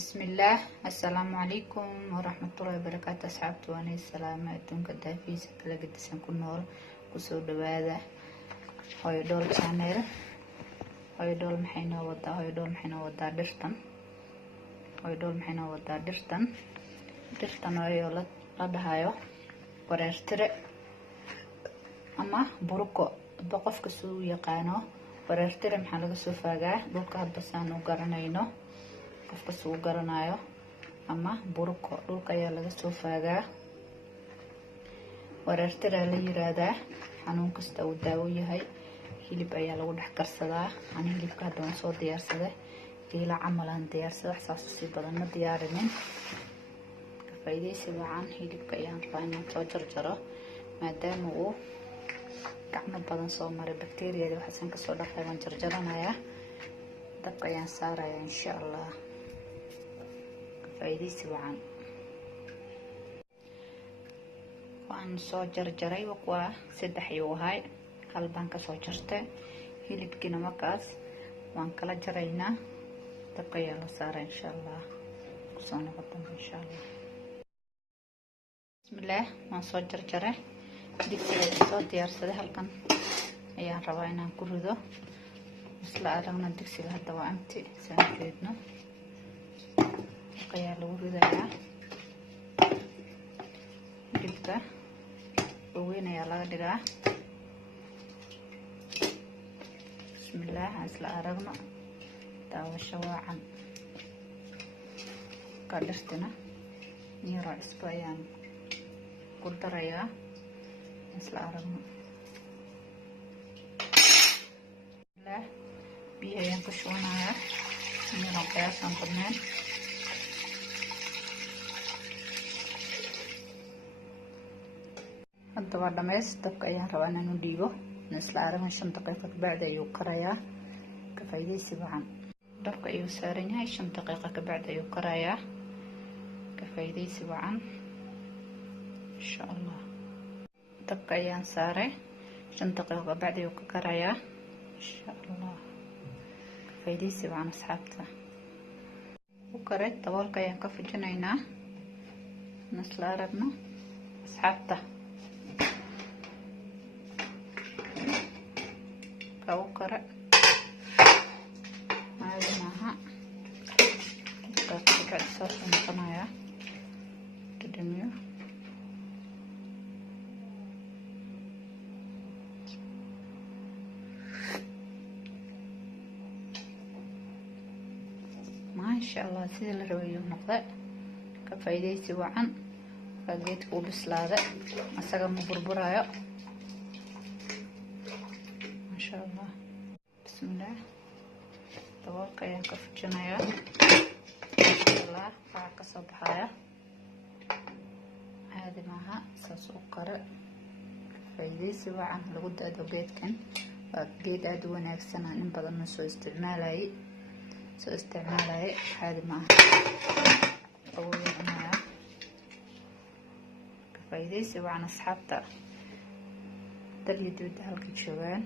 بسم الله. السلام عليكم ورحمة الله وبركاته. أصحابتي وأنا السلامة أدونك دافيس كلا قدسان كنول كسو دوادا هاي دول شانير هاي دول محينا ودا هاي دول محينا ودا درتن هاي دول محينا ودا درتن هاي لدهايو وريرتري أما بروكو بقف كسو يقانو وريرتري محا laga soo faagaa dhulka hadda saan u garanayno qofka soo garanayo ama buruko dhulka ayaa laga soo faagaa wareertira la yiraahdaa xanuun kasta uu daawo yahay hilib ayaa lagu dhex karsadaa aan hilibka hadda waan soo diyaarsaday diila camalan diyaarsada xasaas si badan ma diyaarinin ka faa'iideysi wacan hilibka ayaan rabaa inaan soo jarjaro maadaama uu gacmo badan soo maray bakteeriyada waxaan ka soo dhaqay waan jarjaranayaa dabka ayaan saarayaa insha Allah faa'iideysi wacan waan soo jarjaray waa saddex iyo wahay hal baan ka soo jartay hilibkina markaas waan kala jaraynaa dabka ayaa la saaraa insha Allah kusoo noqoto insha Allah bismillah waan soo jarjaray digsiga soo diyaarsaday halkan ayaan rabaa inaan ku rido isla aragna digsiga hadda waa amti saan jeedno ayaa lagu ridayaa hilibka weyn ayaa laga dhigaa bismillah isla aragno daawasho wacan ka dhirtina yaro cusbo ayaan ku darayaa isla aragno bismillah biyo ayaan ku shubanayaa yaro qiyaasan badneen hadda waa dhameys dabka ayaan rabaa inaan u dhiibo isla aragno 5 daqiiqo kabacdi ayuu karayaa ka faa'iideysi wacan dabka ayuu saaran yahay 5 daqiiqo kabacdi ayuu karayaa ka faa'iideysi wacan insha Allah dabka ayaan saaray 5 daqiiqo kabacdi ayuu ka karayaa insha Allah ka faa'iideysi wacan asxaabta u karay daboolka ayaan ka fujinaynaa isla aragno asxaabta kara maaha dadka soo noqonaya kadamiyo maasha Allah sida la rabayo noqday ka faa'iideysi wacan ka geedka u bislaaday asaga ma burburayo masha Allah bismillah daboolka ayaan ka fujinayaa Allah waxaa ka soo baxaya caadi maaha saas u kare faa'iideysi wacan lagu daado geedkan waa geed aad u wanaagsan in badan soo isticmaalayay caadi maaha awoodayaa ka faa'iideysi wacan asxaabta daliyada halka joogaan